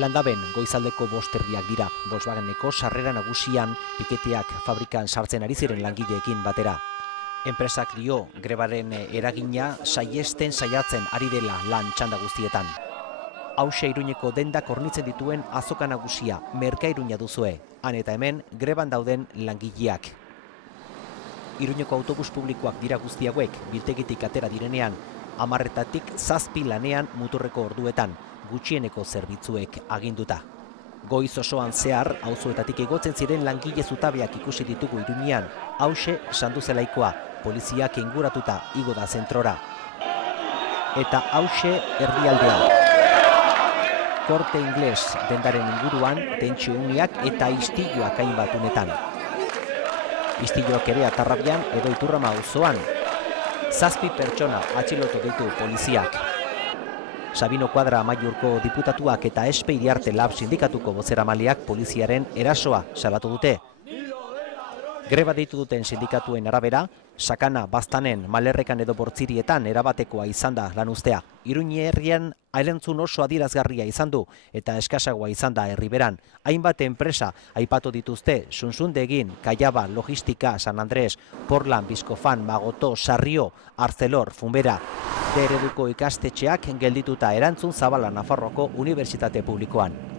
Landaben goizaldeko 5 erdiak dira, Volkswageneko sarrera nagusian piketeak fabrikan sartzen ari ziren langileekin batera. Enpresak dio grebaren eragina saiesten saiatzen ari dela lan txanda guztietan. Hauxe Iruñeko dendak hornitzen dituen azoka nagusia, Merka Iruña duzue, han eta hemen greban dauden langileak. Iruñeko autobus publikoak dira guzti hauek, biltegitik atera direnean, 10:00-tik 7 lanean muturreko orduetan, gutxieneko zerbitzuek aginduta. Goiz osoan zehar, auzoetatik egotzen ziren langile zutabeak ikusi ditugu Iruñean, hauxe Sanduzelaikoa, poliziak inguratuta igo da zentrora. Eta hauxe erdialdea. Korte Ingles dendaren inguruan, tentsio uniak eta istiluak hainbat unetan. Istiluak ere Atarrabian edo Iturrama auzoan. 7 pertsona atxilotu ditu poliziak. Sabino Kuadra Amaiurko diputatuak eta Espe Iriarte Lab sindikatuko bozeramaileak poliziaren erasoa salatu dute. Greba deitu duten sindikatuen arabera, Sakana, Baztanen, Malerrekan edo Bortzirietan erabatekoa izan da lan ustea. Iruñe herrian erantzun oso adierazgarria izan du eta eskasagoa izan da herriberan. Hainbat enpresa aipatu dituzte, Suntsundegin, Kaiaba, Logistika, San Andres, Portland, Bizkofan, Magoto, Sarrio, Arcelor, Funbera. Ereduko ikastetxeak geldituta erantzun zabala Nafarroako Unibertsitate Publikoan.